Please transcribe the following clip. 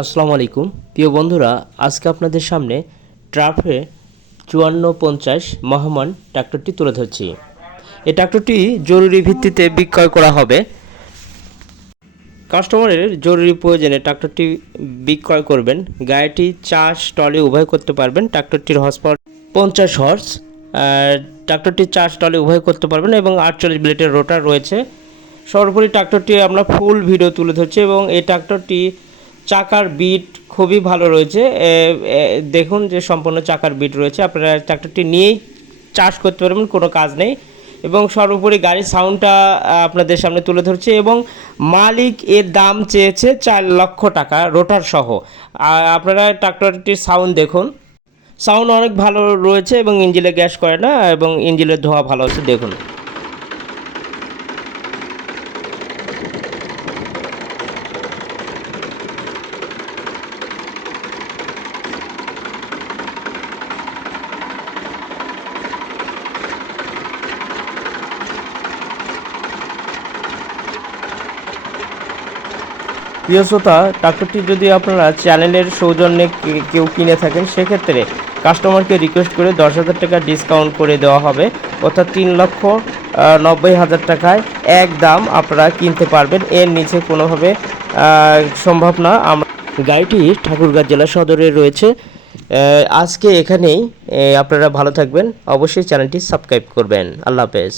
আসসালামু আলাইকুম। প্রিয় বন্ধুরা, আজকে আপনাদের সামনে ট্রাফে চুয়ান্ন পঞ্চাশ মহামান ট্রাক্টরটি তুলে ধরছি। এই ট্রাক্টরটি জরুরি ভিত্তিতে বিক্রয় করা হবে। কাস্টমারের জরুরি প্রয়োজনে ট্রাক্টরটি বিক্রয় করবেন। গাড়িটি চাষ টলে উভয় করতে পারবেন। ট্রাক্টরটির পাওয়ার পঞ্চাশ হর্স। ট্রাক্টরটি চাষ টলে উভয় করতে পারবেন এবং আটচল্লিশ ব্লেটের রোটার রয়েছে। সর্বোপরি ট্রাক্টরটি আমরা ফুল ভিডিও তুলে ধরছি এবং এই ট্রাক্টরটি চাকার বিট খুবই ভালো রয়েছে। দেখুন যে সম্পূর্ণ চাকার বিট রয়েছে। আপনারা ট্রাক্টরটি নিয়েই চাষ করতে পারবেন, কোনো কাজ নেই। এবং সর্বোপরি গাড়ির সাউন্ডটা আপনাদের সামনে তুলে ধরছে এবং মালিক এর দাম চেয়েছে চার লক্ষ টাকা রোটার সহ। আপনারা ট্রাক্টরটির সাউন্ড দেখুন। সাউন্ড অনেক ভালো রয়েছে এবং ইঞ্জিলে গ্যাস করে না, এবং ইঞ্জিলের ধোয়া ভালো আছে দেখুন। প্রিয় শ্রোতা ট্রাক্টরটি যদি আপনারা চ্যানেলের সৌজন্যে কেউ কিনে থাকেন, সেক্ষেত্রে কাস্টমারকে রিকোয়েস্ট করে দশ হাজার টাকা ডিসকাউন্ট করে দেওয়া হবে। অর্থাৎ তিন লক্ষ নব্বই হাজার টাকায় এক দাম আপনারা কিনতে পারবেন। এর নিচে কোনোভাবে সম্ভব না। আমরা গাড়িটি ঠাকুরগাঁ জেলা সদরে রয়েছে। আজকে এখানেই আপনারা ভালো থাকবেন। অবশ্যই চ্যানেলটি সাবস্ক্রাইব করবেন। আল্লাহ হাফেজ।